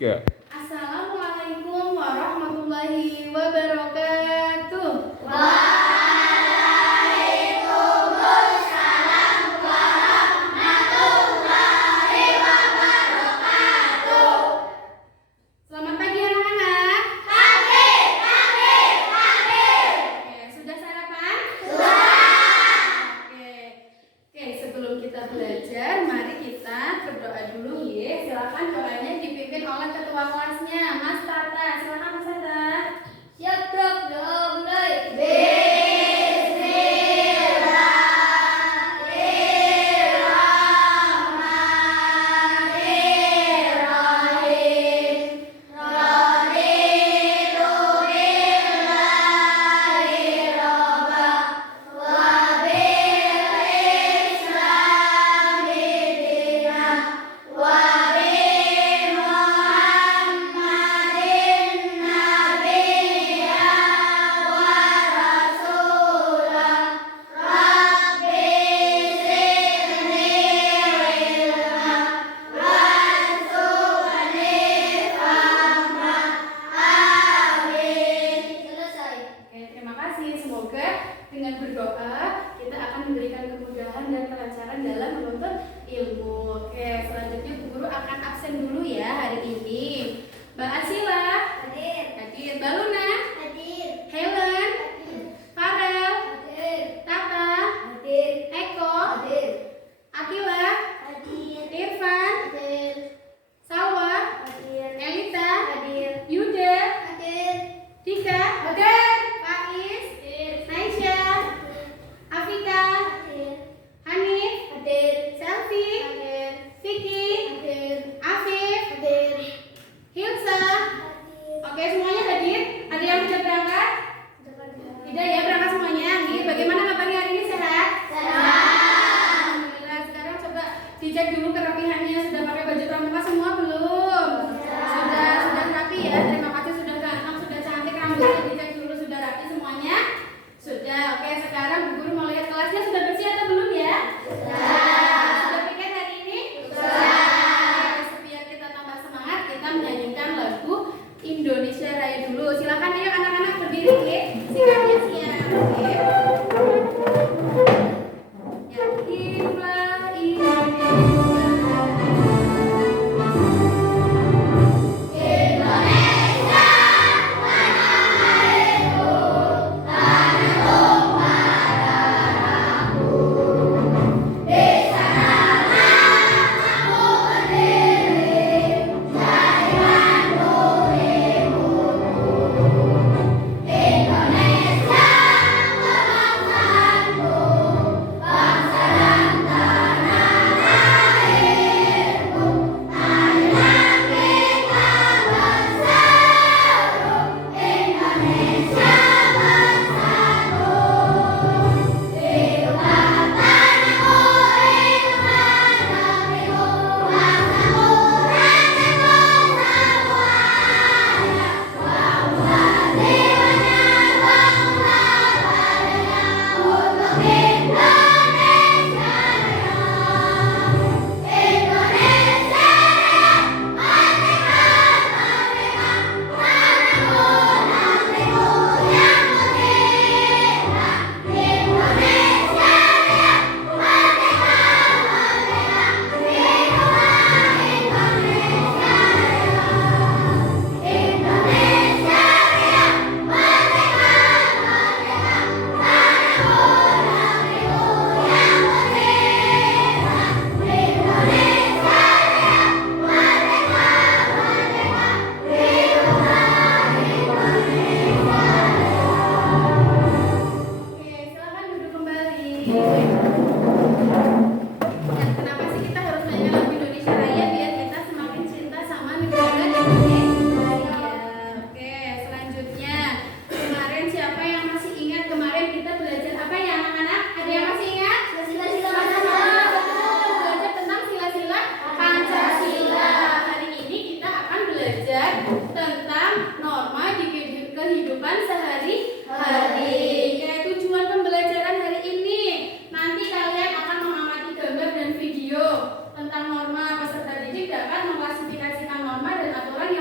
Tiga. Assalamualaikum warahmatullahi wabarakatuh. Waalaikumsalam warahmatullahi wabarakatuh. Selamat pagi anak-anak. Pagi. Oke, sudah sarapan? Sudah. Oke, sebelum kita belajar, mari kita berdoa dulu ya. Silakan doanya dipimpin oleh ketua kelasnya, Mas Tata. Silakan Mas Tata. Siap, Dok. Doa mulai. Bismillahirrahmanirrahim. Raditu billahi robba wa bil islami dinan wa bi Muhammadin nabiyya wa rasulah. Rabbi zidni ilma warzuqni fahma. Amin. Selesai. Oke, terima kasih. Semoga dengan berdoa kita akan memberikan kemudahan dan kelancaran dalam menuntut ilmu. Oke, selanjutnya Bu Guru akan absen dulu ya hari ini. Mbak Asila, Hadir. hadir. Mbak Luna, Hadir. Helen, Hadir. Farel, Hadir. Tata, Hadir. Eko, Hadir. Atila, Hadir. Irfan, Hadir. Salwa, Hadir. Elita, Hadir. Yuda, Hadir. Dika, Hadir. Faiz, Hadir. Aisyah, Afika, Hadir. Hanif, Hadir. Selvi, Hadir. Vicky, Hadir. Afif, Hadir. Hilsa. Hadir. Oke, semuanya hadir? Ada yang sudah berangkat? Tidak ya, berangkat semuanya. Nih, bagaimana kabarnya hari ini, sehat? Alhamdulillah. Sekarang coba dicek dulu kerapihannya. Sudah pakai baju pramuka semua belum? Sudah rapi ya. Terima kasih sudah ganteng, sudah cantik, rambutnya dicek dulu sudah rapi semuanya. Sudah. Oke, sekarang Bu Guru mau lihat kelasnya sudah bersih atau belum ya? Sudah piket hari ini? Oke, biar kita tambah semangat, kita menyanyikan lagu Indonesia Raya dulu. Silakan ya anak-anak berdiri ya. Sikapnya siap. Oke. Yakinlah Oke, silakan duduk kembali. Dan kenapa sih kita harus belajar lagu Indonesia Raya biar kita semakin cinta sama negara Indonesia. Oke, selanjutnya kemarin siapa yang masih ingat kemarin kita belajar apa ya anak-anak? Ada yang masih ingat? Sila-sila Kita belajar tentang sila-sila Pancasila. Hari ini kita akan belajar tentang norma di kehidupan sehari-hari. Kayak tujuan pembelajaran hari ini, nanti kalian akan mengamati gambar dan video tentang norma. Peserta didik dapat mengklasifikasikan norma dan aturan yang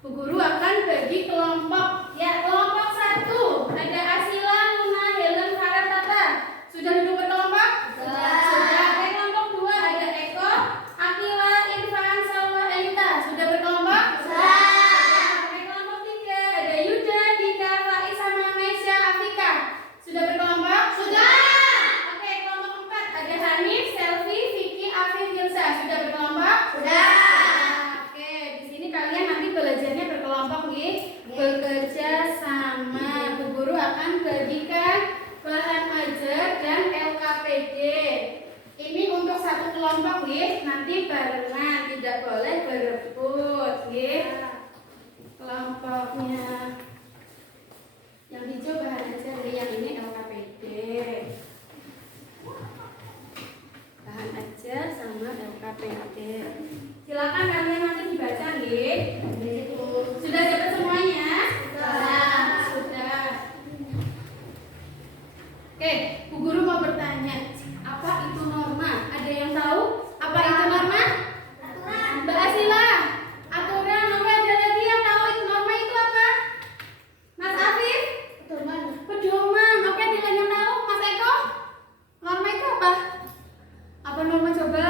Bu Guru akan bagi kelompok. Ya, kelompok 1 ada Asila, Luna, Helen, Farah, Tata. Sudah duduk berkelompok? Sudah. Oke, kelompok 2 ada Eko, Akila, Irfan, Salwa, Elita. Sudah berkelompok? Oke, kelompok 3 ada Yuda, Dika, Faiz, sama Maisha, Afika. Sudah berkelompok? Oke, kelompok 4 ada Hanif, Selvi, Vicky, Afif, Yulsa. Sudah berkelompok? Oke, di sini kalian nanti belajarnya berkelompok nih, bekerja sama. Bu Guru akan bagikan bahan ajar dan LKPD. Ini untuk satu kelompok nih, nanti barengan, tidak boleh berebut nih. Kelompoknya yang hijau bahan ajar, yang ini LKPD. Bahan ajar sama LKPD. Silakan kalian nanti dibaca nih. Sudah dapat semuanya? Sudah. Oke, Bu Guru mau bertanya, apa itu norma? Ada yang tahu apa itu norma? Mbak Asila, aturan. Oke, ada lagi yang tahu norma itu apa? Mas Afif? Pedoman. Oke, ada lagi yang tahu? Mas Eko? Norma itu apa? Apa norma coba?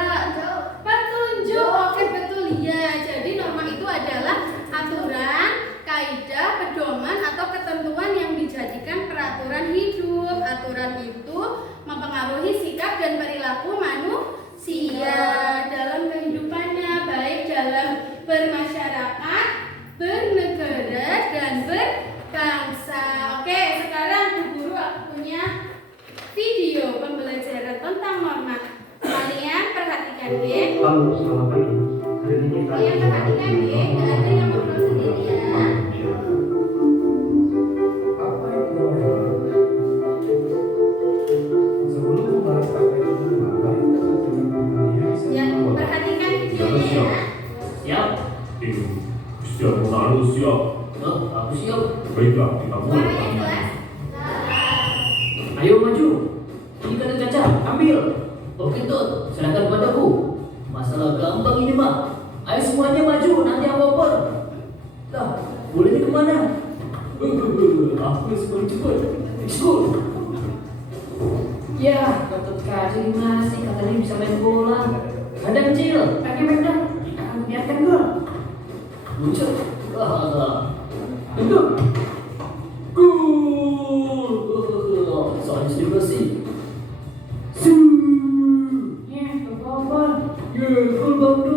Petunjuk. Oke, betul ya. Jadi norma itu adalah aturan, kaidah, pedoman atau ketentuan yang dijadikan peraturan hidup. Aturan itu mempengaruhi sikap dan perilaku manusia dalam kehidupannya, baik dalam bermasyarakat, bernegara, dan berbangsa. Oke, sekarang Bu Guru punya video pembelajaran tentang norma. Kalian perhatikan ya. Halo, selamat pagi. Hari ini kita Kalian perhatikan ya, nggak ada yang ngobrol sendirian. Apa itu norma? Sebelum membahas apa itu norma, mari kita perhatikan pengennya Ya, perhatikan videonya ya. Siap? Siap, harus siap. Aku siap. Baiklah, kita mulai. Suaranya jelas? Ayo maju. Ini kan kaca, ambil. Oke Tut, serahkan padaku. Masalah gampang ini mah. Ayo semuanya maju, nanti aku oper. Lah, bolehnya kemana? Aku sekolah cepat. School. Ya, Gatot Kaca gimana sih? Katanya bisa main bola. Ada kecil, kaki pendek. Kita akan biarkan gol. Luncur. Tendang. Gol. Soalnya sudah bersih. Ya, gol. Ya, gol Bang Do.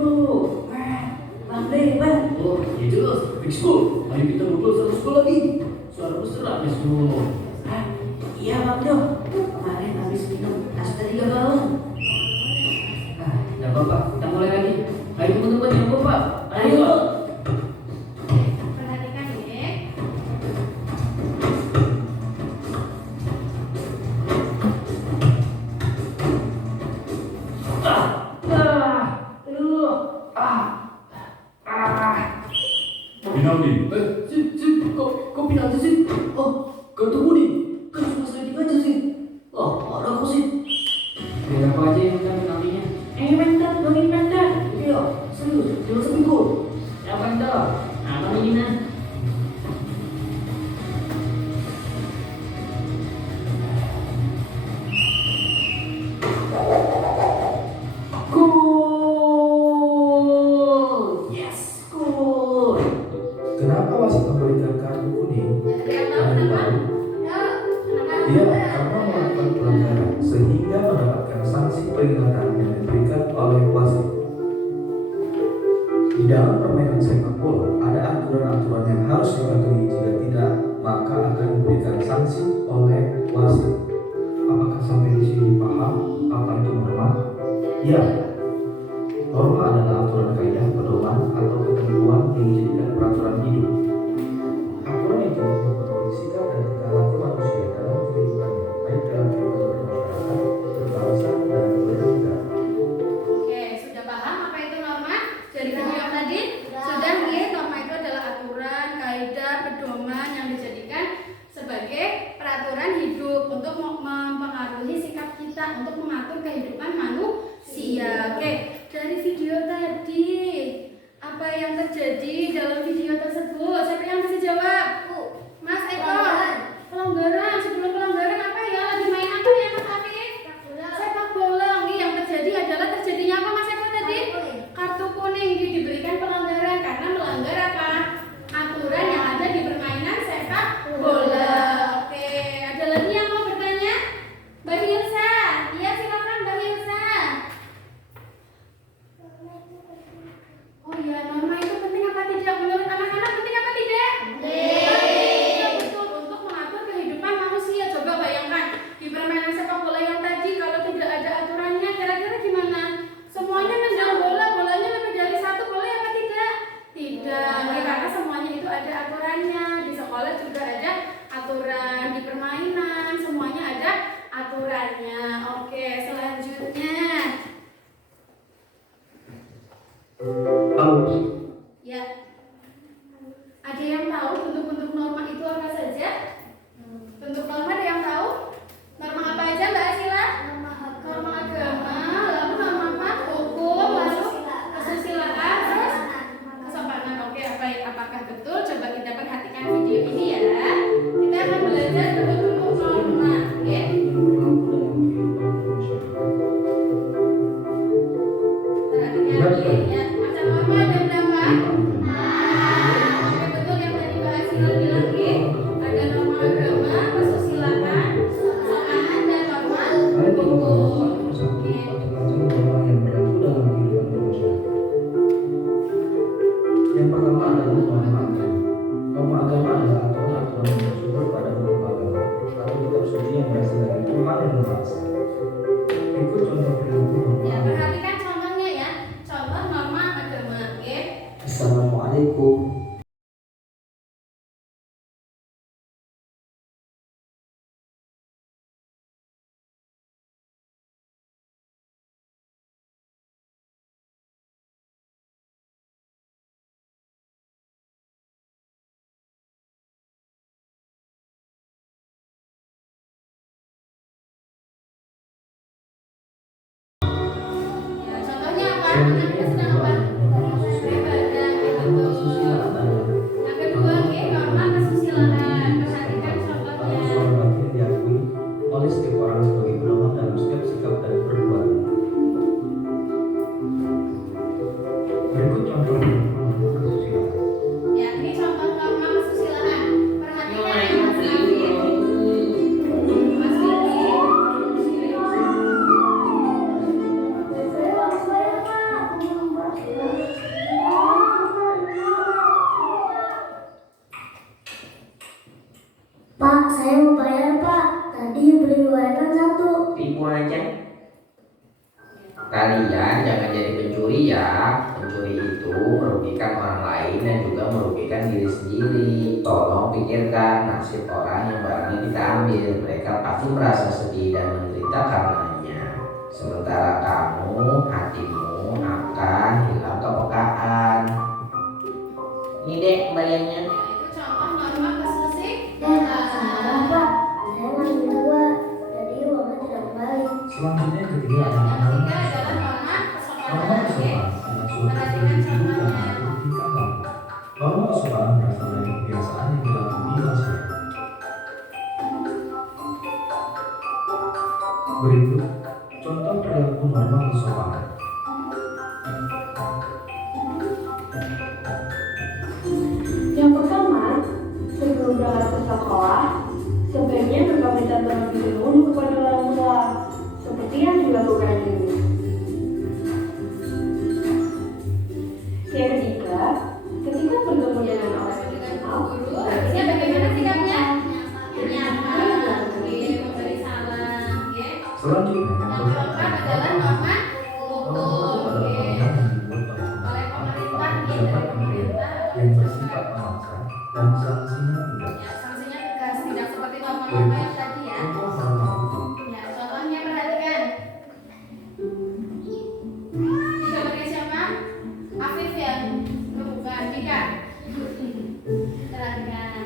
Pandai, Bang. Oh, ya jelas. Big school. Ayo kita ngobrol satu school lagi. Suara besar, Big school. Iya, Bang Do. Kemarin habis minum es teh 3 galon. Nggak apa-apa, kita mulai lagi. Ayo teman-teman yang kompak. Ayo. Perhatikan ya. Penalti. Kok penalti sih? Oh, kartu kuning. Kan cuma sliding aja sih. Oh, ada aku sih. Biar apa aja yang minta penaltinya. Bentar, bangin bentar. Iya, serius, jangan sampai gol. Ya bentar. Nah, kami ini nah. Gol. Yes, gol. Kenapa wasit memberikan kartu kuning? Ada yang tahu kenapa? Kenapa? Dia karena melakukan pelanggaran sehingga mendapatkan sanksi peringatan yang diberikan oleh wasit. Di dalam permainan sepak bola ada aturan-aturan yang harus dipatuhi. Jika tidak, maka akan diberikan sanksi oleh wasit. Apakah sampai di sini paham apa itu norma? Ya, norma adalah aturan kaidah, pedoman atau ketentuan yang dijadikan peraturan hidup. Aturan itu mempengaruhi sikap dan tingkah laku manusia dalam kehidupannya, baik dalam kehidupan bermasyarakat, berbangsa, dan bernegara. Oke, sudah paham apa itu norma? Dari video yang tadi? Sudah nih, norma itu adalah aturan, kaidah, pedoman yang dijadikan sebagai peraturan hidup untuk mempengaruhi sikap kita, untuk mengatur kehidupan manusia. Oke, dari video tadi, apa yang terjadi dalam video tersebut? Yang pertama adalah norma agama. Norma agama adalah aturan-aturan yang bersumber pada hukum agama atau kitab suci yang berasal dari Tuhan yang Maha Esa. Berikut contoh perilaku norma Ya, agama. perhatikan contohnya ya. Contoh norma agama, oke? Assalamualaikum. Ya, contohnya apa? Selanjutnya Anaknya yang sedang kedua apa? adalah norma kesusilaan. Beribadah, Norma ya, kesusilaan betul. adalah Yang kedua, oke, norma kesusilaan. norma Perhatikan atau contohnya. suara batin diakui oleh setiap orang sebagai pedoman dalam setiap sikap dan perbuatan. Berikut contoh norma kesusilaan. Ya, ini contoh norma kesusilaan. Perhatikan ya, Mas Afif. Mas Vicky. Pak, saya mau bayar Pak. Tadi beli gorengan 1. Ribu aja. Kalian jangan jadi pencuri ya. Pencuri itu merugikan orang lain dan juga merugikan diri sendiri. Tolong pikirkan nasib orang yang barangnya kita ambil. Mereka pasti merasa sedih dan menderita karenanya. Sementara kamu, hatimu akan hilang kepekaan. Ini dek kembaliannya. Ya, itu contoh norma kesusilaan. Salah Pak. Saya ngambil 2. Jadi uangnya tidak kembali. Selanjutnya yang ketiga Yang adalah norma ketiga adalah norma Norma kesopanan, oke? kesopanan adalah suatu Perhatikan perilaku yang contohnya. harus ditingkatkan. Norma kesopanan berasal dari kebiasaan yang dilakukan di masyarakat. Berikut contoh perilaku norma kesopanan. Yang pertama, sebelum berangkat ke sekolah, sebaiknya berpamitan terlebih dahulu kepada orang tua, seperti yang dilakukan ini. Yang ketiga, ketika bertemu dengan orang yang dikenal, Guru, harusnya bagaimana sikapnya? Menyapa, oke, memberi salam, oke? Selanjutnya yang Yang keempat adalah norma hukum, adalah oke? norma yang dibuat oleh Oleh pemerintah pemerintah, atau ya, pejabat dari pemerintah pemerintah. yang bersifat memaksa dan sanksinya tegas. Ya, sanksinya tegas, tidak seperti norma-norma yang tadi ya. Contoh norma hukum. Ya, contohnya perhatikan. Gambarnya siapa? Afif ya? Oh, bukan, Dika. Perhatikan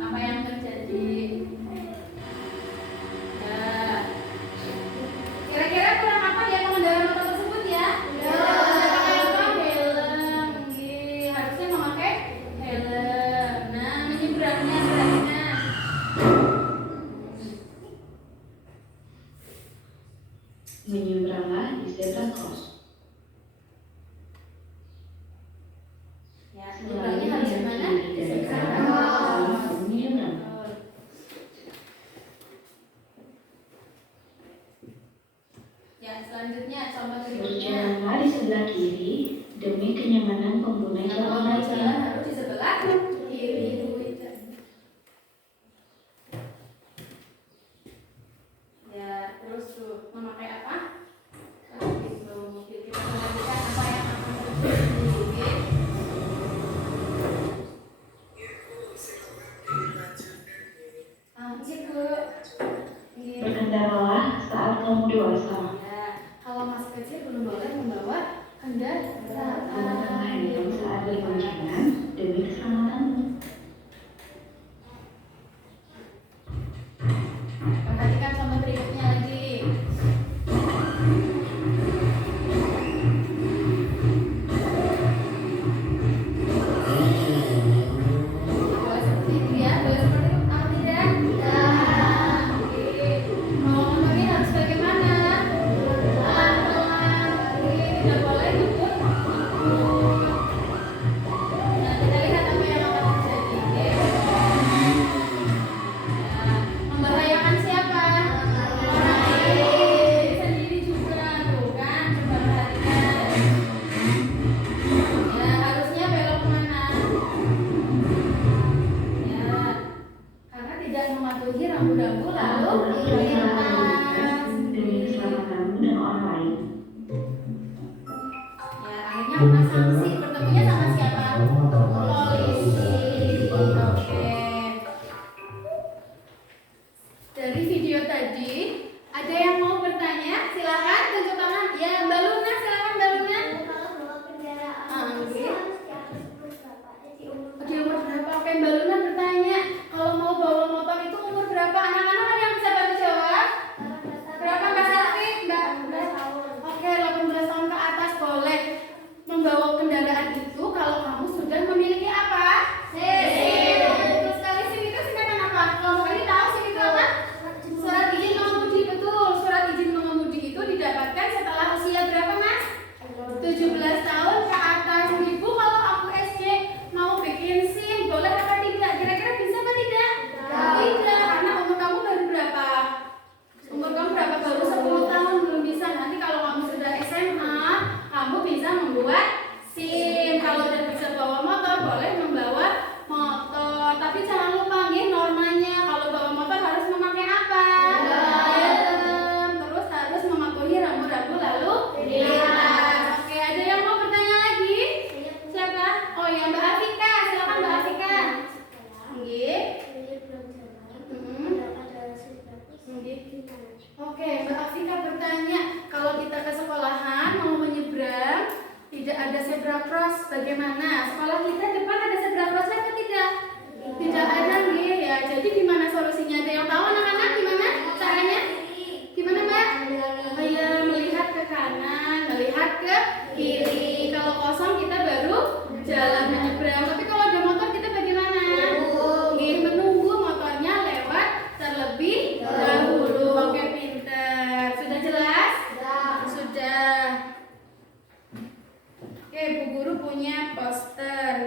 apa yang terjadi. Ya. Kira-kira kurang apa ya pengendara motor tersebut ya? Ya. Pakai apa? Helm. Oke, harusnya memakai helm. Nah, menyeberangnya perhatikan. menyeberanglah di zebra cross. Ya, menyeberangnya harus gimana? Dari Zebra kanan cross. lalu menyeberang. Ya, selanjutnya contoh berikutnya. Berjalanlah di sebelah kiri demi kenyamanan pengguna Kalau jalan mau lainnya. jalan harus di sebelah kiri. Ya, terus tuh memakai apa? Itu mobil kita perhatikan apa yang akan terjadi. Oke? Cik, Bu. Iya. Berkendaralah saat kamu dewasa. Ya, kalau masih kecil belum boleh membawa kendaraan. Gunakanlah helm saat berkendara.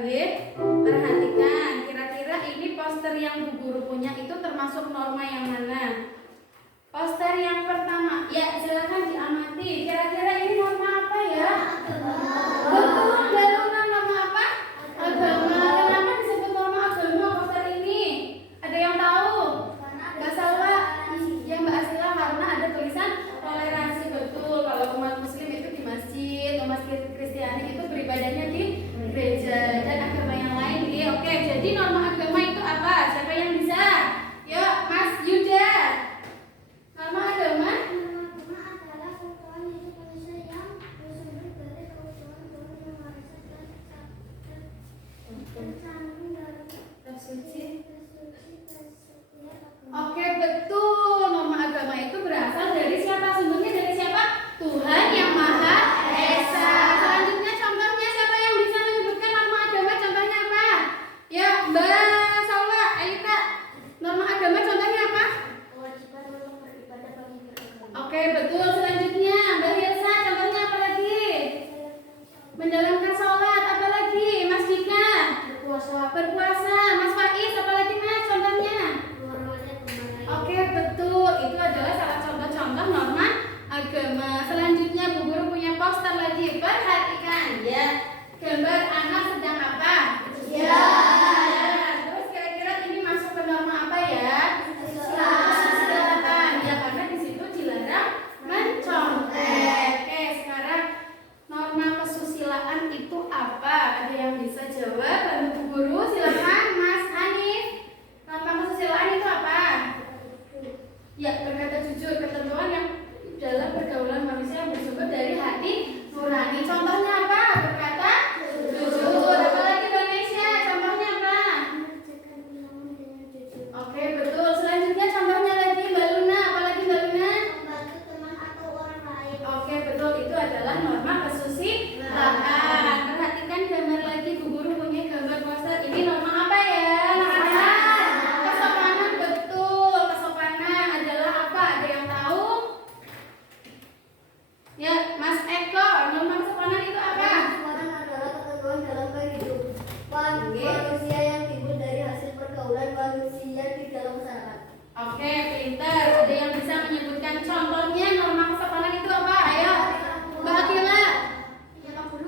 nggih. Perhatikan, kira-kira ini poster yang Bu Guru punya itu termasuk norma yang mana? Poster yang pertama, ya silakan diamati. Kira-kira ini norma apa ya? Betul, galungan norma apa? Agama. Kenapa disebut norma agama poster ini? Ada yang tahu? Mbak Salwa, ya Mbak Asila, karena ada tulisan toleransi. Betul, kalau umat muslim itu di masjid, umat Kristiani itu beribadahnya di gereja dan agama yang lain. Oke, jadi norma agama itu apa? Siapa yang bisa? Yuk, Mas Yuda. Norma agama? adalah ketentuan hidup manusia yang bersumber dari keutuhan Tuhan yang Maha Esa dan tercantum dalam Kitab suci. suci dan setiap agama. Oke, betul. Norma agama itu berasal dari siapa? Sumbernya dari siapa? Tuhan yang Maha Esa. Selanjutnya contohnya siapa yang bisa menyebutkan norma agama? Contohnya apa? Ya, Mbak Salwa, Aita. Norma agama contohnya apa? Kewajiban untuk beribadah bagi beragama. Oke, betul. Selanjutnya Mbak Hilsa, contohnya apa lagi? Menjalankan sholat, apa lagi? Mas Dika? Berpuasa. Mas Faiz, apa lagi Mas? Contohnya? Keluarganya kembali. Oke, betul. Itu adalah salah contoh-contoh norma agama. Selanjutnya Bu Guru punya poster lagi. Perhatikan ya. Gambar anak sedang apa? Ya. Terus kira-kira ini masuk ke norma apa ya? Kesusilaan. Ya, karena di situ dilarang mencontek. Oke, sekarang norma kesusilaan itu apa? Ada yang bisa jawab? Bantu Bu Guru, silakan Mas Hanif. Norma kesusilaan itu apa? Ya, berkata jujur, ketentuan yang dalam pergaulan manusia yang bersumber dari hati nurani. Contohnya apa? Berkata jujur. Apalagi Mbak Nesya, contohnya apa? Mengerjakan ilmu dengan jujur. Oke, betul. Selanjutnya contohnya lagi Mbak Luna. Apalagi Mbak Luna? Membantu teman atau orang lain. Oke, betul. Itu adalah norma kesusilaan. Perhatikan gambar lagi. Bu Guru punya gambar poster. Ini norma apa ya? Anak-anak? Kesopanan, betul. Kesopanan adalah apa? Ada yang tahu? Ya, Mas Eko, norma kesopanan itu apa? Kesopanan adalah ketentuan dalam kehidupan Oke. manusia yang timbul dari hasil pergaulan manusia di dalam masyarakat. Oke, pintar. Ada yang bisa menyebutkan contohnya norma kesopanan itu apa? Ayo, Mbak Akila.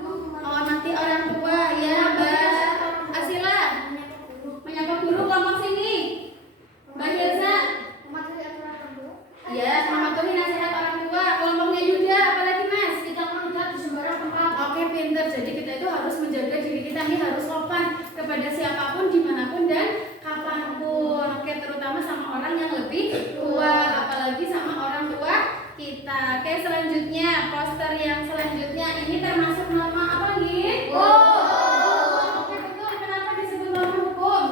Menghormati orang tua. Ya, Mbak Asila. Menyapa guru, kelompok sini. Mbak Hilsa. Ya, mematuhi nasihat orang tua. Kelompoknya Yuda, apalagi Mas? Tidak menghujat di sembarang tempat. Oke, pintar. Jadi kita itu harus menjaga diri kita ini harus sopan kepada siapapun, dimanapun dan kapanpun. Oke, terutama sama orang yang lebih tua, apalagi sama orang tua kita. Oke, selanjutnya poster yang selanjutnya ini termasuk norma apa nih? Oke, betul. Kenapa disebut norma hukum?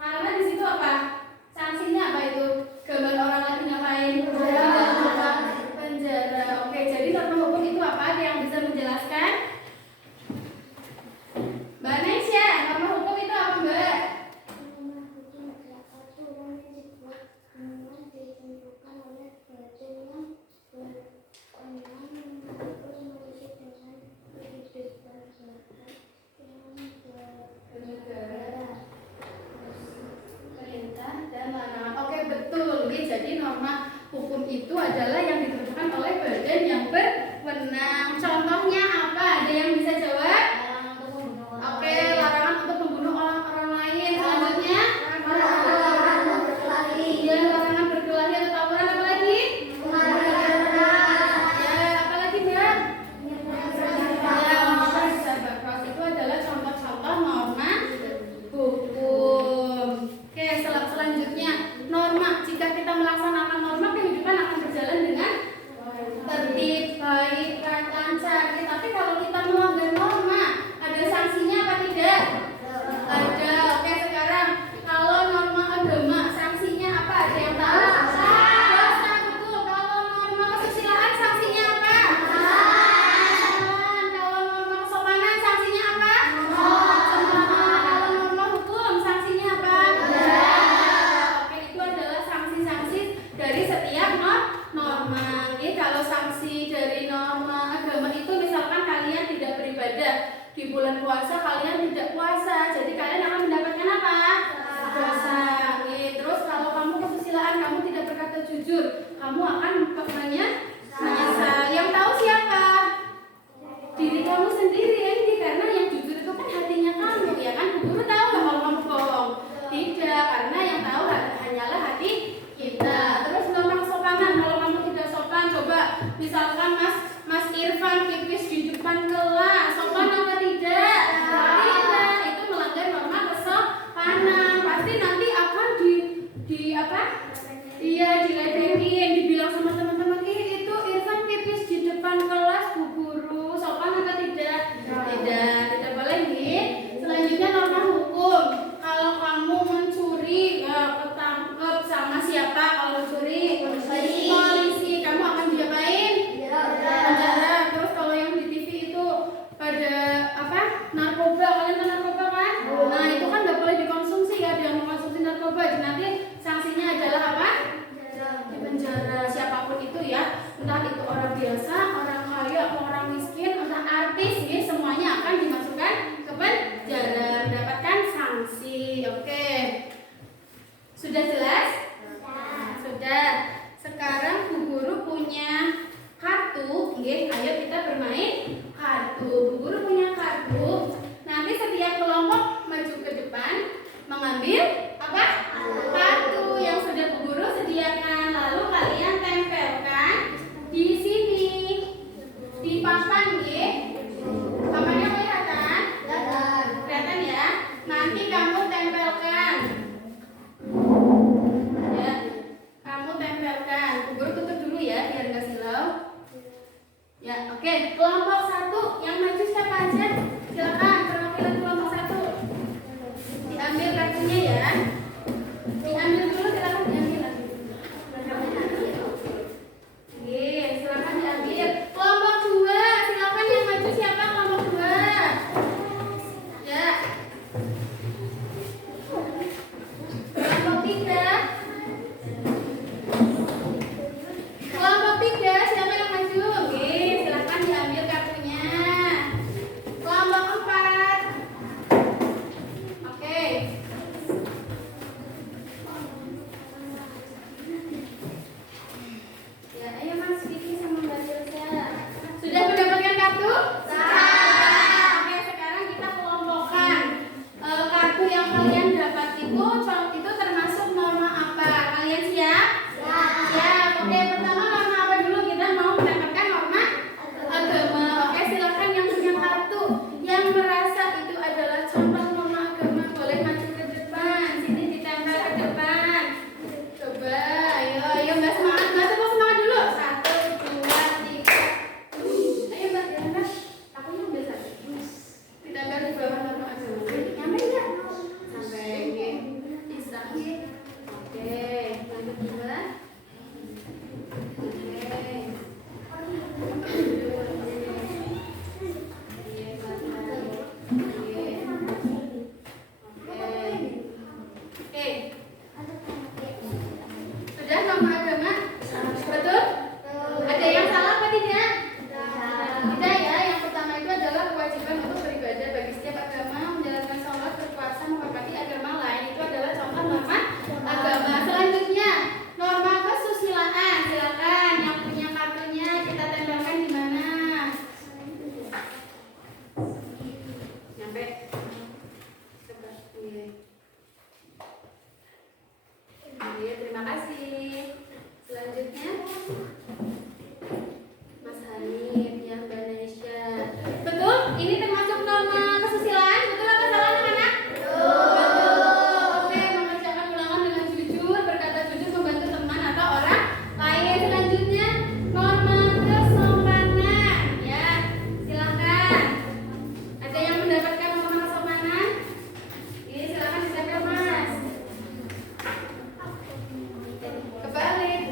Karena di situ apa? Sanksinya apa itu? Gambar orang lagi ngapain? Penjara. Oke, jadi norma hukum itu apa? Ada yang bisa menjelaskan? Mbak Nesya, norma hukum itu apa Mbak? Norma hukum adalah aturan yang dibuat jujur, kamu akan menyesal. Yang tahu siapa? Diri kamu sendiri, Andy. Karena yang jujur itu kan hatinya kamu, ya kan? Bu Guru tahu nggak kalau kamu bohong? Tidak, karena yang tahu hanyalah hati kita. Terus norma kesopanan, kalau kamu tidak sopan, coba misalkan Mas Irfan pipis di depan kelas, sopan apa tidak? Tidak, itu melanggar norma kesopanan. Pasti nanti akan di apa? Iya, diledekin, dibilang sama teman-teman, itu Irfan pipis di depan kelas, Bu Guru. Sopan atau tidak? Tidak boleh nih. Selanjutnya norma hukum. Kalau kamu mencuri, ketangkep sama siapa? Kalau mencuri, polisi. Kamu akan diapain? Penjara. Terus kalau yang di TV itu pada apa? Narkoba. Kalian tahu narkoba kan? Nah, itu kan nggak boleh dikonsumsi ya. Jangan mengkonsumsi narkoba. Nanti sanksinya adalah apa? Di penjara. Siapapun itu ya, entah itu orang biasa, orang kaya, atau orang miskin, entah artis, ya, semuanya akan dimasukkan ke penjara, mendapatkan sanksi. Oke, sudah jelas? Sudah. Sekarang Bu Guru punya kartu. Ayo kita bermain kartu. Bu Guru punya kartu. Nanti setiap kelompok maju ke depan mengambil apa? Kartu yang sudah Bu Guru sediakan. Lalu kalian tempelkan di sini, di papan, papannya kelihatan? Kelihatan ya. Nanti kamu tempelkan. Ya, kamu tempelkan. Bu Guru tutup dulu ya, biar nggak silau. Ya, oke. Kelompok 1 yang maju siapa aja? Silakan perwakilan kelompok 1. Diambil kartunya ya. Diambil dulu, silakan diambil lagi. Silakan diambil. Kelompok 2, silakan yang maju siapa? Kelompok 2. Ya. Kelompok 3. Kelompok 3, siapa yang maju? Silakan diambil kartunya. Kelompok 4. Oke. Ya, ayo Mas Vicky sama Mbak Silsa. Sudah mendapatkan kartu? Oke, sekarang kita kelompokkan. Kartu yang kalian dapat itu termasuk norma apa? Kalian siap? Siap. Oke, pertama norma apa dulu? Kita mau mendapatkan norma agama. Oke, silakan yang punya kartu yang merasa itu adalah contoh norma agama boleh maju ke depan. Sini ditempel ke depan. Coba, ayo Mbak, semangat. Mbak, semangat dulu. 1, 2, 3. Ayo Mbak, ditempel. Aku yang biasa. Ditempel di bawah norma agama. Nyampe nggak? Sampai, bisa. Oke, lanjut Mbak. Sudah norma agama? Betul? Ada yang salah apa tidak? Tidak ya. Yang pertama itu adalah kewajiban untuk beribadah bagi setiap agama, menjalankan sholat, berpuasa, menghormati agama lain. Itu adalah contoh norma agama. Selanjutnya norma kesusilaan. Silakan yang punya kartunya kita tempelkan di mana? Nyampe. Coba. Iya, terima kasih. Selanjutnya Mas Hanif, yang Mbak Nesya. Betul? Ini termasuk norma kesusilaan? Betul apa salah anak-anak? Betul. Oke, mengerjakan ulangan dengan jujur, berkata jujur, membantu teman atau orang lain. Selanjutnya norma kesopanan. Ya, silakan. Ada yang mendapatkan norma kesopanan? Ini silakan ditempel Mas. Kebalik,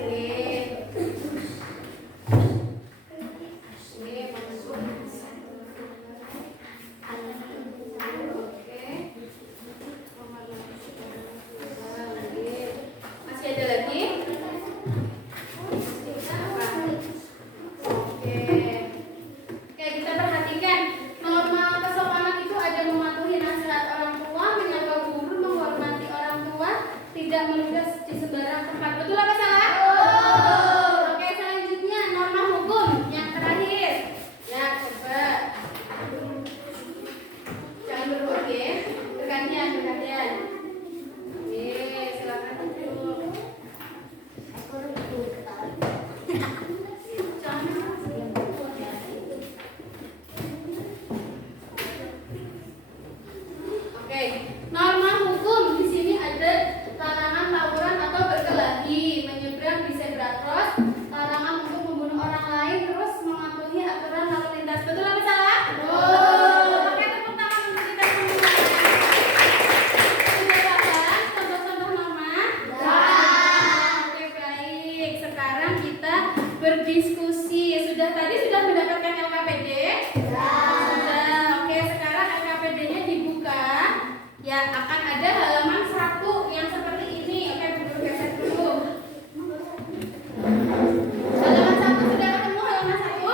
Oke. Norma hukum di sini ada larangan tawuran atau berkelahi, menyeberang di zebra cross, larangan untuk membunuh orang lain, terus mematuhi aturan lalu lintas. Betul apa salah? Betul. Oke, tepuk tangan untuk kita semua. Sudah paham contoh-contoh norma? Oke, baik. Sekarang kita berdiskusi. Sudah mendapatkan LKPD? Sudah. Oke, sekarang LKPD-nya dibuka. Ya, akan ada halaman 1 yang seperti ini. Oke, bergeser dulu. Halaman 1 sudah ketemu halaman 1?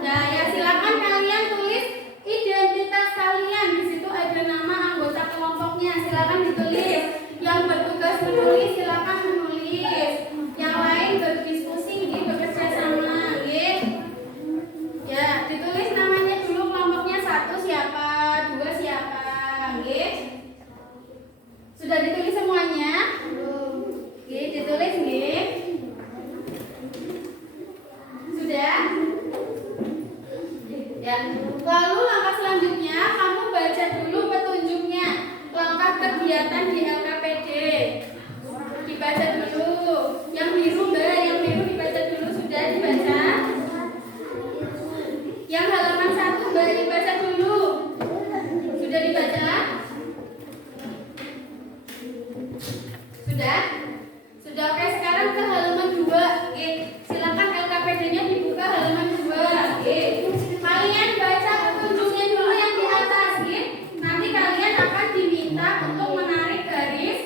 Nah, ya silakan kalian tulis identitas kalian. Di situ ada nama anggota kelompoknya. Silakan ditulis. Yang bertugas menulis silakan menulis. Yang lain berdiskusi, bekerja sama, ya, ditulis namanya dulu, kelompoknya 1 siapa, 2 siapa, sudah ditulis semuanya? Ditulis sudah? Ya. Lalu langkah selanjutnya kamu baca dulu petunjuknya, langkah kegiatan di LKPD. Dibaca dulu. Yang biru Mbak, yang biru dibaca dulu. Sudah dibaca? Yang halaman 1 Mbak dibaca dulu. Sudah dibaca? Sudah? Sudah. Oke, sekarang ke halaman 2. Silakan LKPD-nya dibuka halaman 2. Kalian baca petunjuknya dulu yang di atas. Nanti kalian akan diminta untuk menarik garis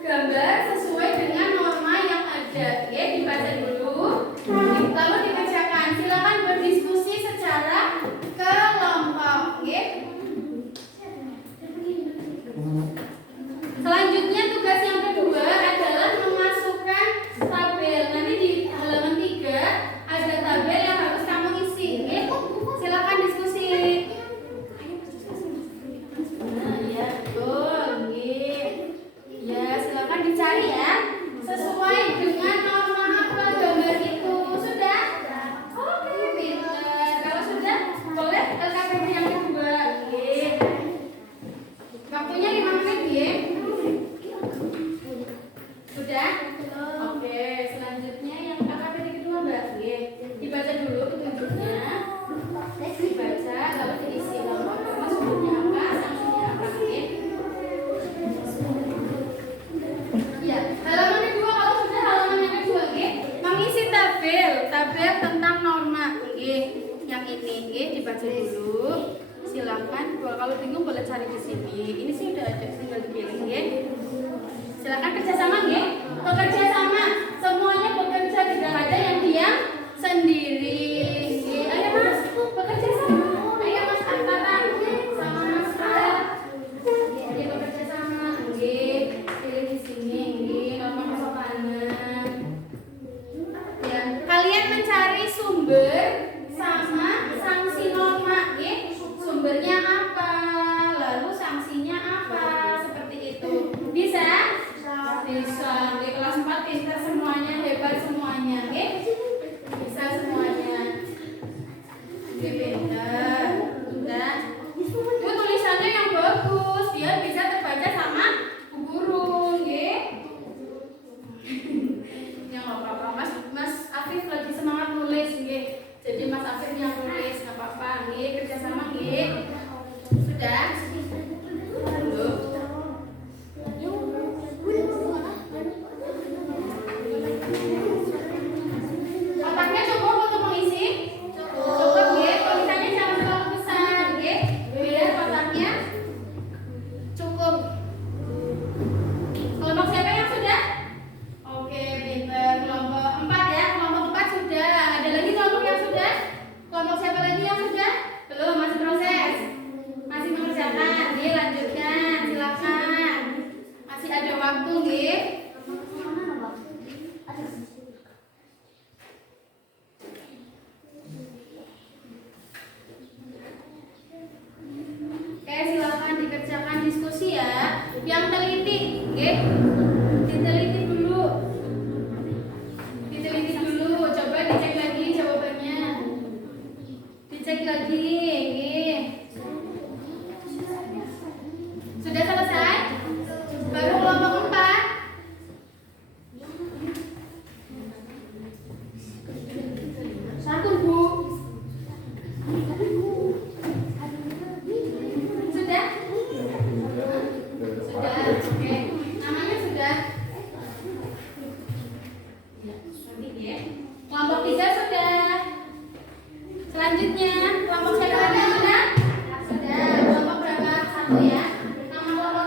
gambar sesuai dengan norma yang ada. Dibaca dulu. Lalu dikerjakan. Silakan berdiskusi secara kelompok. Selanjutnya tugas yang kedua adalah memasukkan tabel. Nanti di halaman 3 ada tabel yang harus kamu isi. Silakan diskusi. Nah, ya betul. Ya, silakan dicari ya. Sesuai dengan norma apa gambar itu. Sudah? Oke, pintar. Kalau sudah, boleh LKPD yang kedua. Waktunya 5 menit, Sudah? Oke, selanjutnya yang LKPD kedua, Mbak. Dibaca dulu petunjuknya. Dibaca, lalu diisi nomor maksudnya apa, sanksinya apa. Ya, halaman kedua, kalau sudah halaman yang kedua, mengisi tabel tentang norma. Yang ini, dibaca dulu. Silakan, kalau bingung boleh cari di sini. Ini sih udah ada, tinggal dipilih. Silakan kerjasama, bekerja sama. Semuanya bekerja, tidak ada yang diam sendiri. Ayo Mas, bekerja sama. Ayo Mas Antara sama Mas Al. Bekerja sama. Pilih di sini. Nomor kesopanan. Ya, kalian mencari sumber sama sanksi norma. Sumbernya apa, lalu sanksinya apa, seperti itu. Bisa? Bisa. Di kelas 4 pintar semuanya, hebat semuanya. Bisa semuanya. Pintar. Sudah. Itu tulisannya yang bagus, biar bisa terbaca sama Bu Guru. Ya nggak apa-apa, Mas Afif lagi semangat nulis. Jadi Mas Afif yang nulis, nggak apa-apa. Kerjasama. Sudah? Belum? Otaknya cukup untuk mengisi? Cukup, tulisannya jangan terlalu besar, biar otaknya cukup. Kelompok siapa yang sudah? Oke, pintar. Kelompok 4 ya. Kelompok 4 sudah. Ada lagi kelompok yang sudah? Kelompok siapa lagi yang sudah? Belum, masih proses. Masih mengerjakan. Lanjutkan. Silakan. Masih ada waktu, Oke, silakan dikerjakan diskusi ya. Yang teliti, diteliti dulu. Diteliti dulu. Coba dicek lagi jawabannya. Dicek lagi, Sudah selesai? Baru kelompok 4. Satu, Bu. Sudah? Sudah. Oke. Namanya sudah? Ya, seperti ya. Kelompok 3 sudah. Selanjutnya, kelompok siapa lagi yang sudah? Sudah. Kelompok berapa? 1 ya. Nama kelompok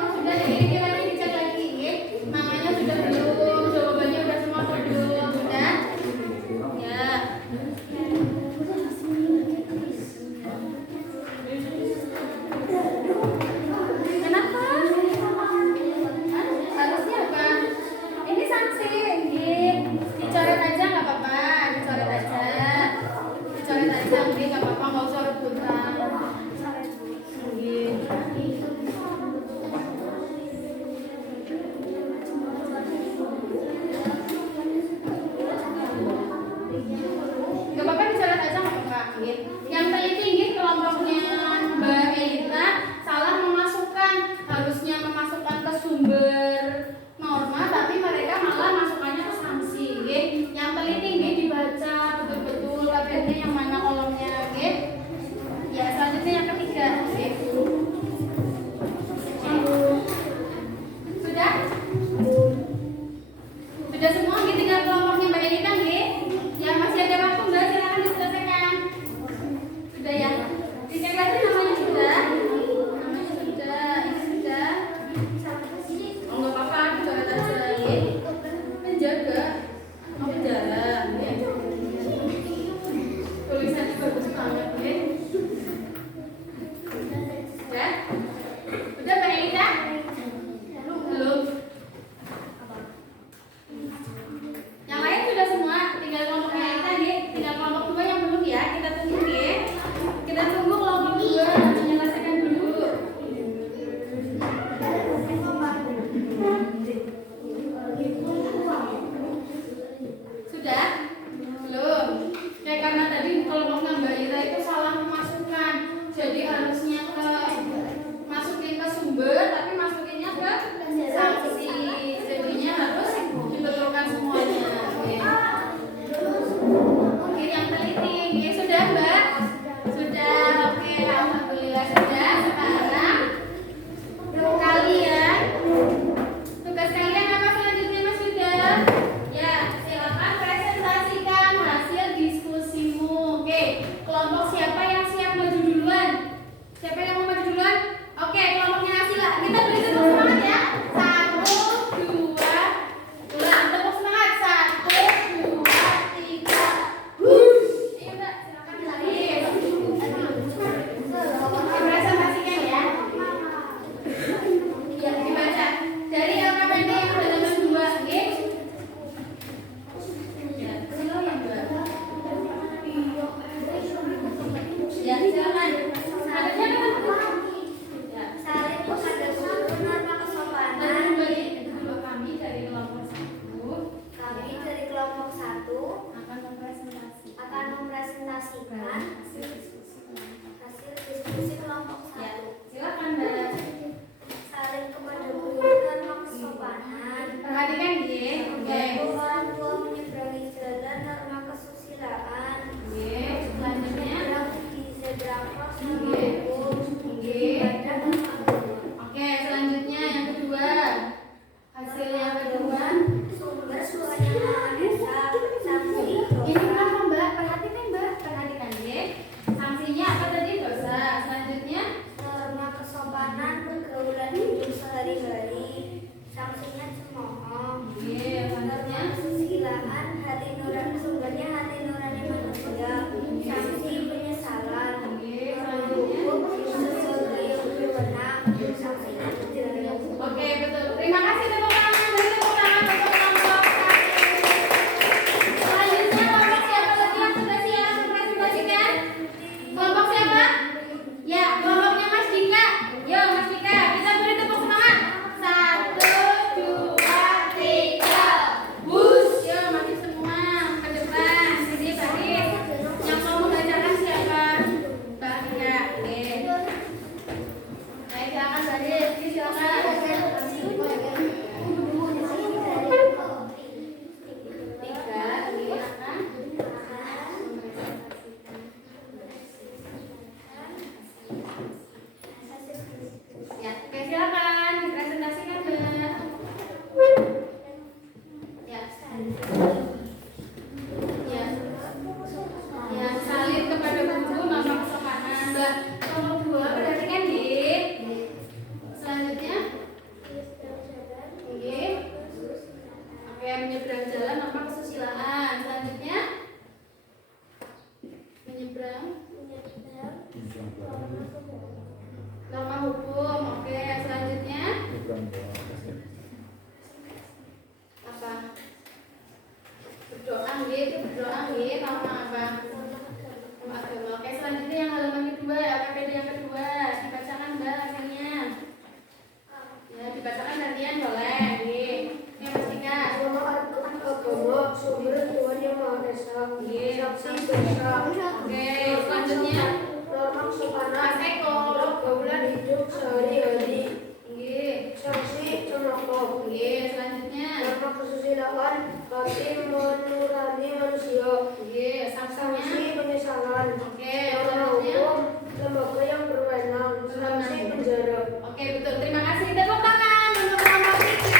penyelesaian. Oke, Norma selanjutnya. hukum, lembaga yang berwenang, sanksi penjara. Oke, betul. Terima kasih. Tepuk tangan untuk kelompok 3.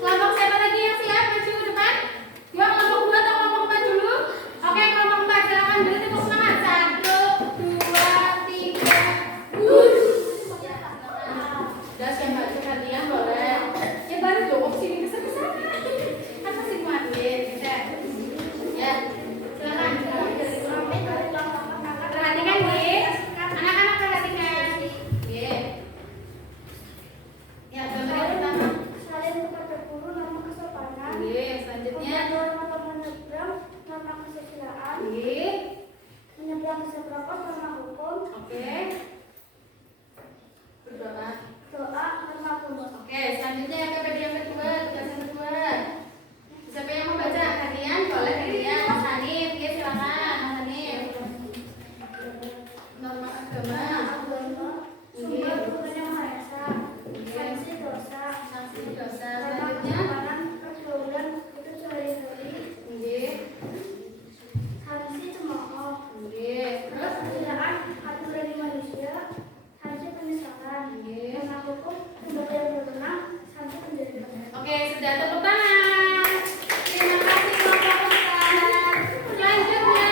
Kelompok siapa lagi yang siap maju ke depan? Yuk, kelompok 2 atau kelompok 4 dulu? Oke, kelompok 4 silakan beri tepuk semangat. 1, 2, 3. Das yang baju gantian boleh. Ya baru dong sini ke sana. Apa sih Martin? Bisa. Ya. Silakan. Perhatikan nih. Anak-anak perhatikan. Oke. Ya, gambar yang pertama. Saling kepada guru, norma kesopanan. Oke, selanjutnya. Norma menyeberang, norma kesusilaan. Oke. Menyeberang keseberapa, norma hukum. Oke. Berdoa. Doa, norma agama. Oke, selanjutnya yang ke yang kedua, tugas yang kedua. Siapa yang mau baca? Kalian boleh kalian. Mas Hanif, ya silakan. Mas Hanif. Norma agama. Agama, sumber Tuhan yang Maha Esa. Sanksi dosa. Sanksi dosa. Norma Selanjutnya. kesopanan, pergaulan, itu sehari-hari. Oke. Sanksi cemooh. Oke. Terus. Kesusilaan, aturan dari manusia. Sanksi penyesalan. Norma hukum, lembaga yang berwenang. Sanksi penjara. Oke, sudah tepuk tangan. Terima kasih kelompok 4. Selanjutnya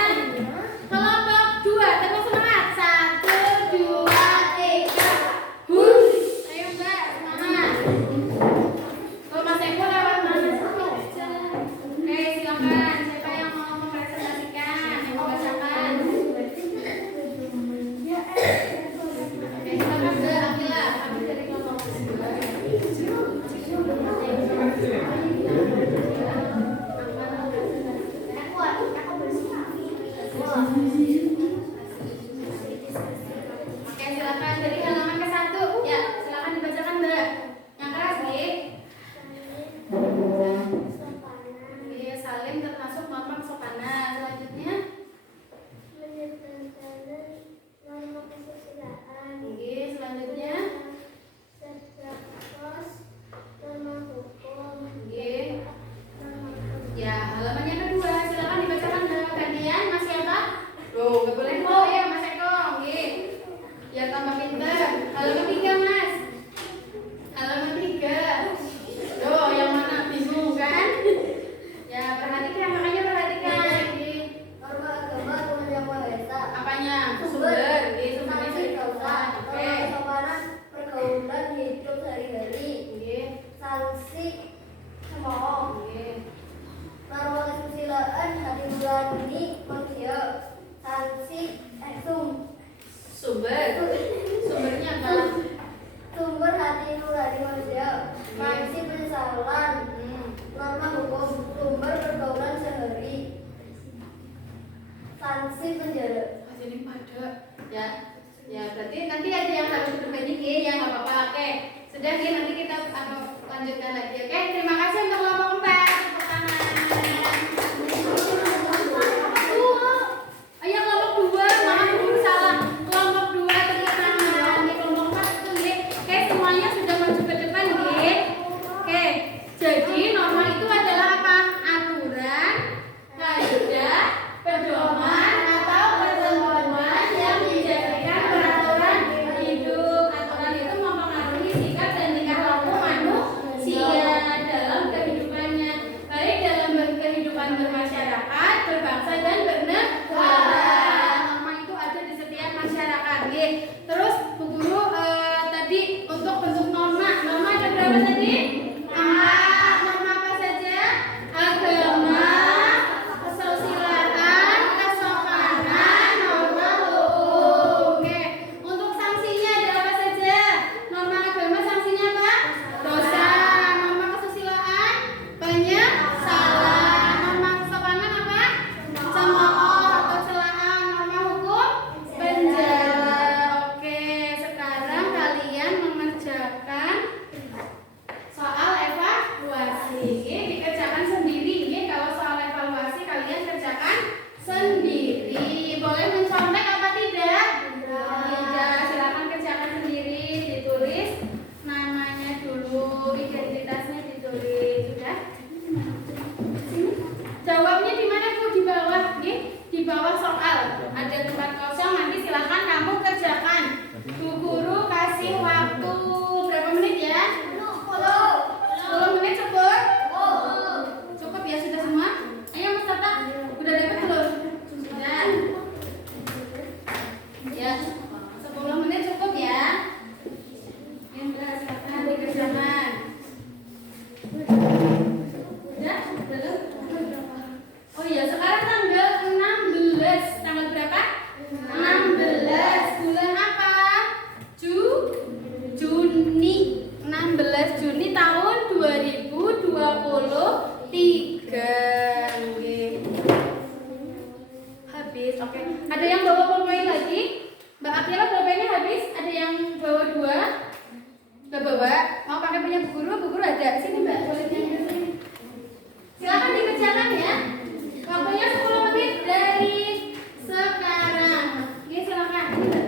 kelompok 2, tepuk semangat. 1, 2, 3. Ayo Mbak, semangat. Oh, Mas Eko lewat mana? Oke, silakan. Siapa yang mau mempresentasikan, yang mau bacakan? Oke, silakan Mbak Akila, kami dari kelompok 2. Oke, silakan dari halaman ke-1. Ya, silakan dibacakan, Mbak. Yang keras, nih. Iya, salim termasuk norma kesopanan. Selanjutnya, Norma kesusilaan. oke, selanjutnya, Norma hukum. oke. Norma Ya, halaman yang kedua, silakan dibacakan, Mbak. Gantian, Mas siapa? Loh, nggak boleh kok ya, Mas Eko. Oke. Biar tambah pinter. Halaman 3, Mas. Halaman 3. Loh, yang mana? Bingung kan? Ya, perhatikan, makanya perhatikan. Oke. Norma agama Tuhan yang Maha Esa. Apanya? Sumber. Oke, sumbernya Sanksi dosa. Oke. Norma kesopanan, pergaulan hidup sehari-hari. Oke. Sanksi cemooh. Oke. Norma kesusilaan, hati nurani manusia. Sanksi Sumber. Sumbernya apa? sumber hati nurani manusia. Sanksi penyesalan. Norma hukum, sumber pergaulan sehari. Sanksi penjara. Oh, jadi pada ya. Ya, berarti nanti ada yang harus berbagi G, ya nggak apa-apa. Oke. Sudah G, nanti kita akan lanjutkan lagi. Oke, terima kasih untuk kelompok 4. Tepuk tangan. Ayo kelompok 2, maaf dulu salah. Kelompok 2 tepuk tangan. Di kelompok 4 itu G. Oke, semuanya sudah maju ke depan G. Oke. Jadi norma itu adalah apa? Aturan, kaidah, pedoman atau ketentuan yang dijadikan peraturan hidup. Aturan itu mempengaruhi sikap dan tingkah laku manusia dalam kehidupannya, baik dalam kehidupan bermasyarakat, berbangsa dan bernegara. Norma itu ada di setiap masyarakat. Oke. Terus Bu Guru tadi untuk bentuk norma ada berapa tadi? 4. Norma apa saja? Agama, kesusilaan, kesopanan, norma hukum. Oke. Untuk sanksinya ada apa saja? Norma agama sanksinya kasih waktu berapa menit ya? 10 menit cukup? Cukup ya sudah semua? Ayo Mas Tata, udah dapat belum? Sudah. Ya, 10 menit cukup ya? Ya udah, silakan dikerjakan. Udah? Belum? Oh iya, sekarang tanggal 16. Tanggal berapa? 16. Bulan apa? Juni. 16 Juni tahun 2023. Oke. Habis. Oke. Ada yang bawa pulpen lagi? Mbak Akila pulpennya habis? Ada yang bawa 2? Nggak bawa? Mau pakai punya Bu Guru? Bu Guru ada. Sini Mbak, boleh diambil sini. Silakan dikerjakan ya. Waktunya 10 menit dari sekarang. Oke, silakan. Ini Mbak.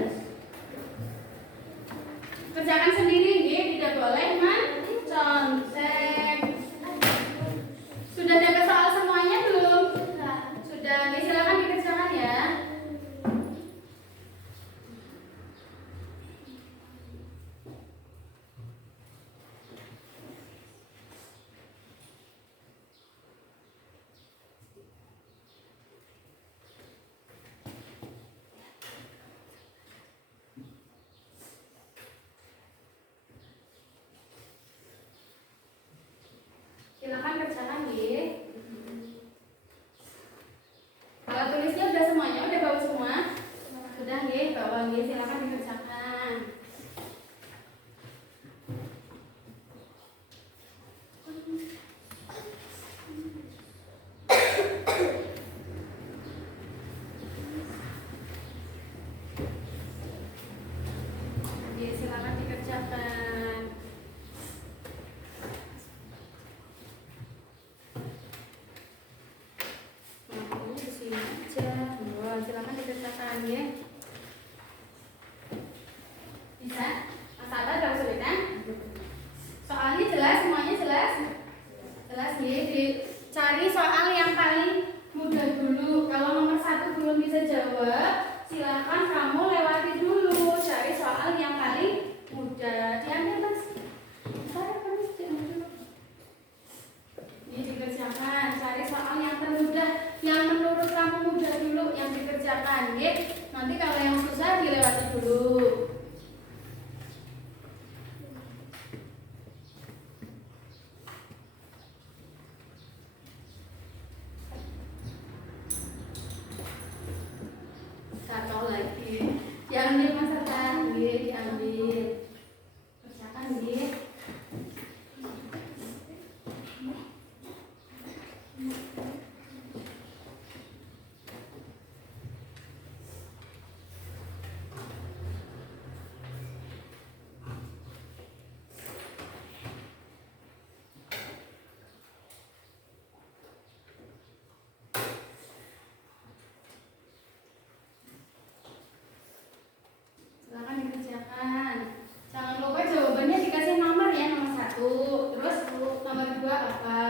Kerjakan sendiri, tidak boleh mencontek. Sudah dapat soal semuanya belum? Sudah. Oke, silakan dikerjakan ya. Silakan kerjakan ya. Alat tulisnya udah semuanya, udah bawa semua? Sudah ya, bawa ya, silakan dikerjakan. Ya, silakan dikerjakan. Di sini aja. Wah, silakan dikerjakan ya. Bisa? Masalah ada kesulitan? Soalnya jelas, semuanya jelas? Jelas ya. Cari soal yang paling mudah dulu. Kalau nomor 1 belum bisa jawab, silakan kamu lewati dulu. Cari soal yang paling mudah. Diambil Mas. Ini dikerjakan. Cari soal yang termudah, yang menurut kamu mudah dulu yang dikerjakan, ya. Nanti kalau yang susah dilewati dulu. Satu lagi. Diambil Mas Tata, diambil. Kerjakan, ya. Silakan dikerjakan. Jangan lupa jawabannya dikasih nomor ya, nomor 1. Terus nomor 2 apa?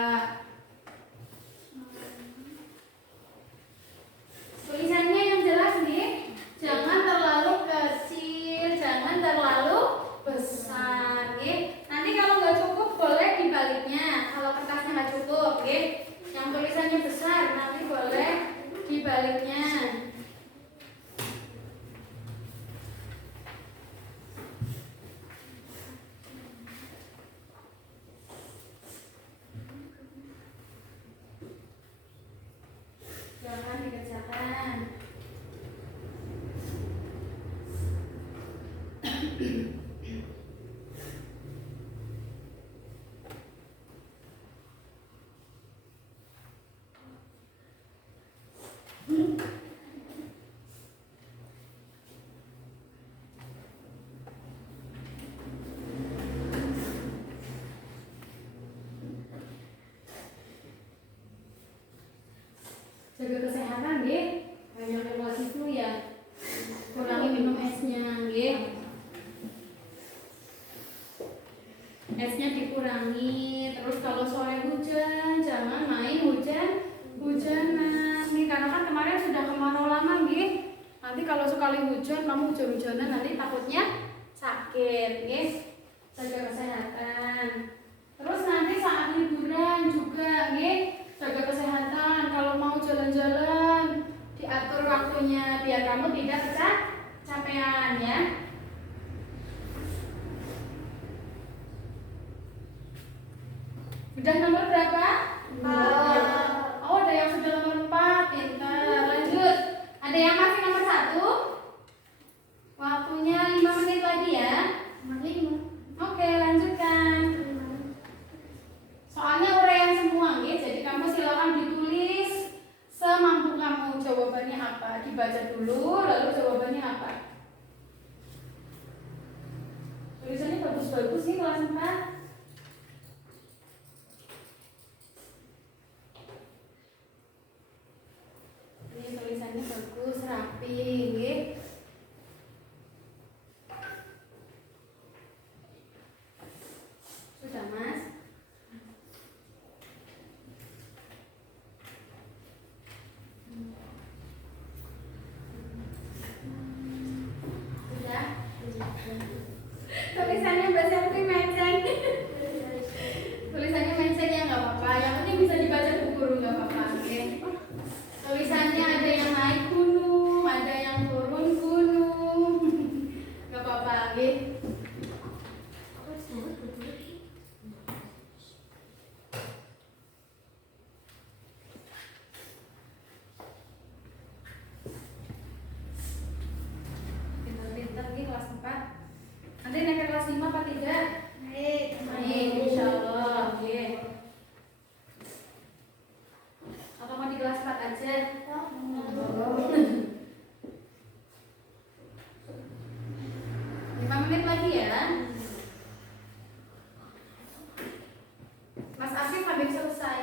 Tulisannya yang jelas nih. Jangan terlalu kecil, jangan terlalu besar, ya. Nanti kalau nggak cukup boleh dibaliknya. Kalau kertasnya nggak cukup, ya. Yang tulisannya besar nanti boleh dibaliknya. Silakan dikerjakan. Jaga kesehatan, ya. Banyak lagi flu ya. Kurangi minum esnya, ya. Esnya dikurangi. Terus kalau sore hujan, jangan main hujanan. Nih karena kan kemarin sudah kemarau lama, ya. Nanti kalau sekali hujan, kamu hujan-hujanan nanti takutnya sakit, nggih. Jaga kesehatan. Terus nanti saat liburan juga, nggih, jaga kesehatan. Kalau mau jalan-jalan, diatur waktunya biar kamu tidak kecapean ya. Udah nomor berapa? 4. Oh, ada yang sudah nomor 4. Pintar. Lanjut. Ada yang masih nomor 1? Waktunya 5 menit lagi ya. 5. Oke, lanjutkan. Soalnya uraian semua, nggih. Jadi kamu silakan ditulis semampu kamu. Jawabannya apa? Dibaca dulu, lalu jawabannya apa? Tulisannya bagus-bagus nih kelas 4. Ini tulisannya bagus, rapi, nggih. Sudah, Mas? Sudah? Tulisannya Mbak Selvi menceng. Tulisannya menceng ya nggak apa-apa. Yang penting bisa dibaca Bu Guru nggak apa-apa. Oke. Tulisannya ada yang naik gunung, ada yang turun gunung. Nggak apa-apa, oke. Pintar-pintar nih kelas 4. Nanti naik ke kelas 5 apa tidak? Naik, insya Allah. Oke. Atau mau di kelas 4 aja? 5 menit lagi ya. Mas Afif habis selesai.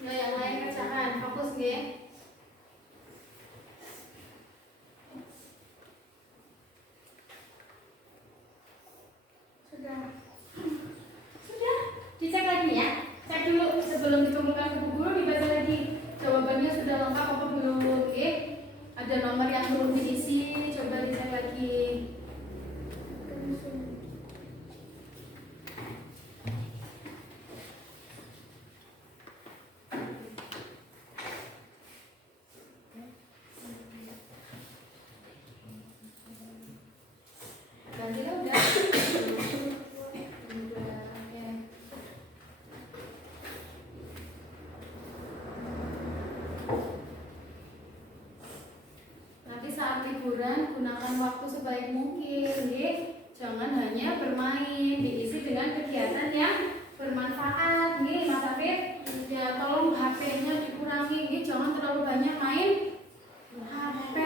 Nggak yang lain kerjaan, fokus nggih. Sudah. Sudah. Dicek lagi ya. Cek dulu sebelum dikumpulkan ke Bu Guru, dibaca lagi. Jawabannya sudah lengkap apa belum? Oke. Ada nomor yang belum diisi, coba dicek lagi. Gantinya udah. Udah, oke. Nanti saat liburan gunakan waktu sebaik mungkin, nggih. Jangan hanya bermain, diisi dengan kegiatan yang bermanfaat, nggih, Mas Afif. Ya tolong HP-nya dikurangi, nggih. Jangan terlalu banyak main HP,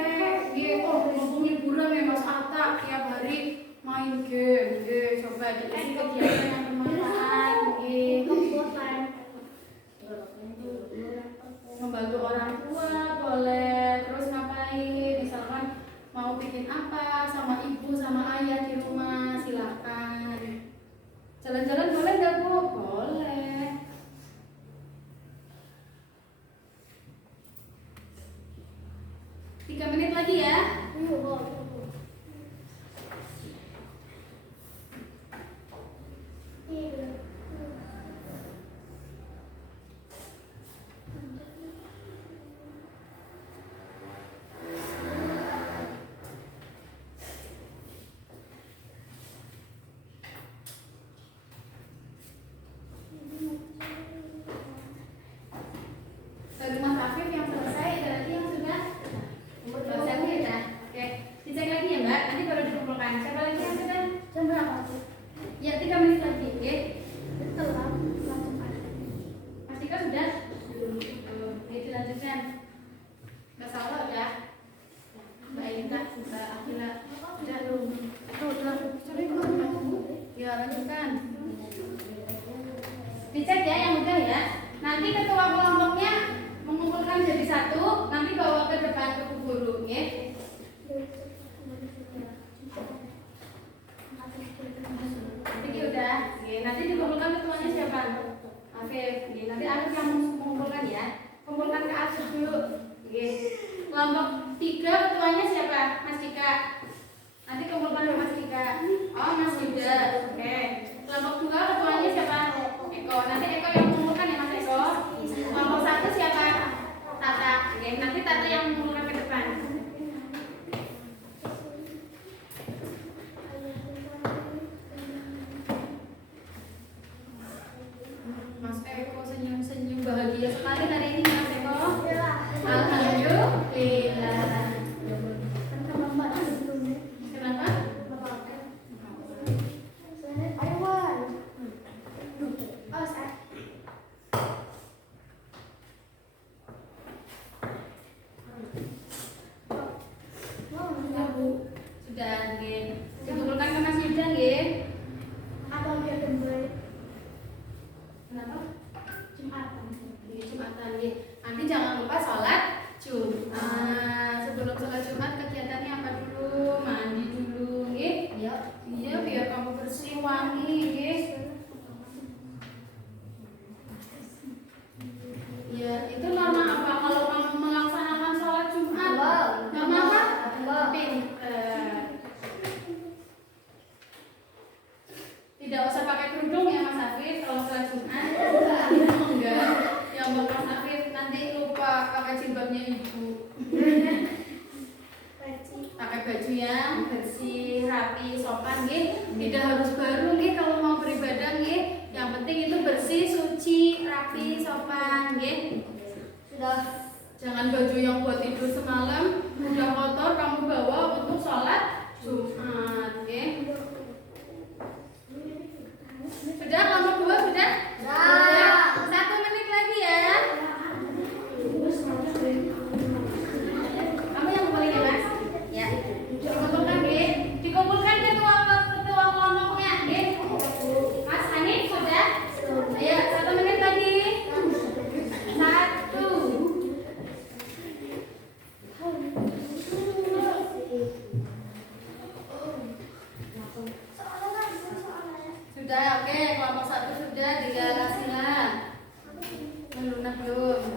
nggih. Oh, mumpung liburan ya Mas Atta, tiap hari main game, nggih. Coba diisi kegiatan yang bermanfaat, nggih. Membantu orang tua boleh, terus ngapain, misalkan mau bikin apa sama ibu sama ayah di rumah, silakan. Jalan-jalan boleh nggak Bu? Boleh. Tiga menit lagi ya. Dari Mas Afif yang selesai, ada lagi yang sudah? Mas Afif ya? Oke, dicek lagi ya Mbak, nanti baru dikumpulkan. Siapa lagi yang sudah? Jam berapa? Ya 3 menit lagi, oke? Betul lah. Mas Dika sudah? Oke, dilanjutkan. Mbak Salwa udah? Mbak Indah, Mbak Akila udah belum? Udah, sorry ya lanjutkan. Dicek ya yang udah ya. Nanti ketua kelompoknya mengumpulkan jadi satu, nanti bawa ke depan ke Bu Guru, ya. Jadi udah, oke. Nanti dikumpulkan ketuanya siapa? Afif, oke. Nanti Afif yang mengumpulkan ya. Kumpulkan ke Afif dulu, oke. Kelompok 3 ketuanya siapa? Mas Dika. Nanti kumpulkan sama Mas Dika. Oh, Mas Yuda. Oke. Kelompok 2 ketuanya siapa? Eko. Nanti Eko yang mengumpulkan ya Mas Eko. Kelompok 1 siapa? Tata. Oke, nanti Tata yang mengumpulkan ke depan. Mas Eko senyum-senyum bahagia sekali hari ini Mas Eko. Alhamdulillah. Kenapa? Sudah Bu. Sudah nggih. Dikumpulkan ke Mas Yuda nggih. Kenapa? Iya, Jumatan nggih. Nanti jangan lupa sholat Jumat. Sebelum sholat Jumat kegiatannya apa dulu? Mandi dulu nggih. Iya, biar kamu bersih wangi nggih. Ya, itu norma apa kalau kamu melaksanakan sholat Jumat? Norma apa? Pinter. Tidak usah pakai kerudung ya Mas Hafid kalau sholat Jumat. Enggak. Ya Mas Hafid nanti lupa pakai jilbabnya ibu. Pakai baju yang bersih, rapi, sopan nggih. Tidak harus baru nggih kalau mau beribadah nggih. Yang penting itu bersih, suci, rapi, sopan nggih. Sudah. Jangan baju yang buat tidur semalam udah kotor kamu bawa untuk sholat Jumat nggih. Sudah kelompok 2 sudah? Sudah. 1 menit lagi ya. Kamu yang boleh ya Mas? Ya. Dikumpulkan nggih. Dikumpulkan ketua kelompoknya nggih. Mas Hanif sudah? Ayo 1 menit lagi. 1. Sudah, oke, kelompok 1 sudah, 3 sila. Lunak belum?